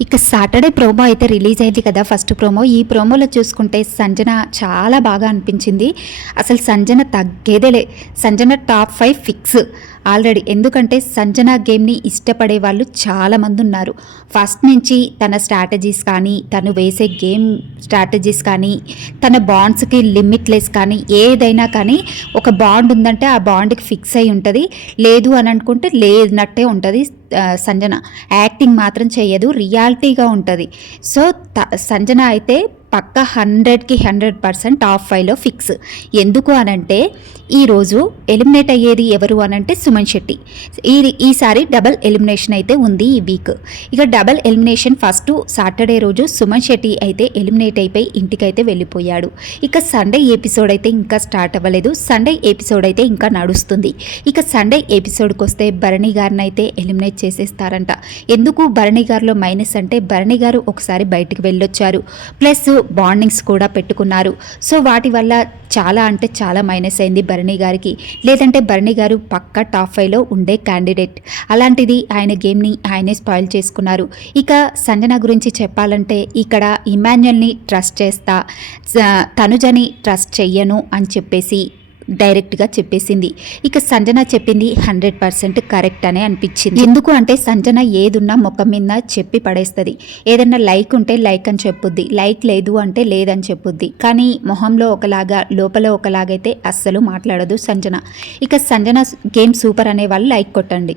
ఇక Saturday promo అయితే release అయింది కదా ఫస్ట్ ప్రోమో. ఈ ప్రోమోలో చూసుకుంటే సంజన చాలా బాగా అనిపించింది. అసలు సంజన తగ్గేదేలే. Sanjana top five fix. Already ఎందుకంటే సంజన గేమ్ని ఇష్టపడే వాళ్ళు చాలామంది ఉన్నారు. ఫస్ట్ నుంచి తన స్ట్రాటజీస్ కానీ తను వేసే గేమ్ స్ట్రాటజీస్ కానీ తన బాండ్స్కి లిమిట్లెస్ కానీ ఏదైనా కానీ ఒక బాండ్ ఉందంటే ఆ బాండ్కి ఫిక్స్ అయి ఉంటుంది. లేదు అని అనుకుంటే లేనట్టే ఉంటుంది సంజన. యాక్టింగ్ మాత్రం చేయదు రియాలిటీగా ఉంటుంది. సో త- సంజన అయితే పక్క హండ్రెడ్కి హండ్రెడ్ పర్సెంట్ టాప్ ఫైవ్లో ఫిక్స్. ఎందుకు అనంటే ఈరోజు ఎలిమినేట్ అయ్యేది ఎవరు అనంటే సుమన్ శెట్టి. ఈ ఈసారి డబల్ ఎలిమినేషన్ అయితే ఉంది ఈ వీక్. ఇక డబల్ ఎలిమినేషన్ ఫస్ట్ సాటర్డే రోజు సుమన్ శెట్టి అయితే ఎలిమినేట్ అయిపోయి ఇంటికైతే వెళ్ళిపోయాడు. ఇక సండే ఎపిసోడ్ అయితే ఇంకా స్టార్ట్ అవ్వలేదు. సండే ఎపిసోడ్ అయితే ఇంకా నడుస్తుంది. ఇక సండే ఎపిసోడ్కి వస్తే భరణి గారిని అయితే ఎలిమినేట్ చేసేస్తారంట. ఎందుకు భరణి గారిలో మైనస్ అంటే భరణి గారు ఒకసారి బయటికి వెళ్ళొచ్చారు. ప్లస్ బాండింగ్స్ కూడా పెట్టుకున్నారు. సో వాటి వల్ల చాలా అంటే చాలా మైనస్ అయింది భరణి గారికి. లేదంటే భరణి గారు పక్క టాప్ ఫైవ్లో ఉండే క్యాండిడేట్. అలాంటిది ఆయన గేమ్ని ఆయనే స్పాయిల్ చేసుకున్నారు. ఇక సంజన గురించి చెప్పాలంటే ఇక్కడ ఇమాన్యుల్ని ట్రస్ట్ చేస్తా తనుజని ట్రస్ట్ చెయ్యను అని చెప్పేసి డైరెక్ట్గా చెప్పేసింది. ఇక సంజన చెప్పింది హండ్రెడ్ పర్సెంట్ కరెక్ట్ అనే అనిపించింది. ఎందుకు అంటే సంజన ఏదున్నా ముఖం మీద చెప్పి పడేస్తుంది. ఏదన్నా లైక్ ఉంటే లైక్ అని చెప్పుద్ది. లైక్ లేదు అంటే లేదని చెప్పుద్ది. కానీ మొహంలో ఒకలాగా లోపల ఒకలాగైతే అస్సలు మాట్లాడదు సంజన. ఇక సంజన గేమ్ సూపర్ అనే వాళ్ళు లైక్ కొట్టండి.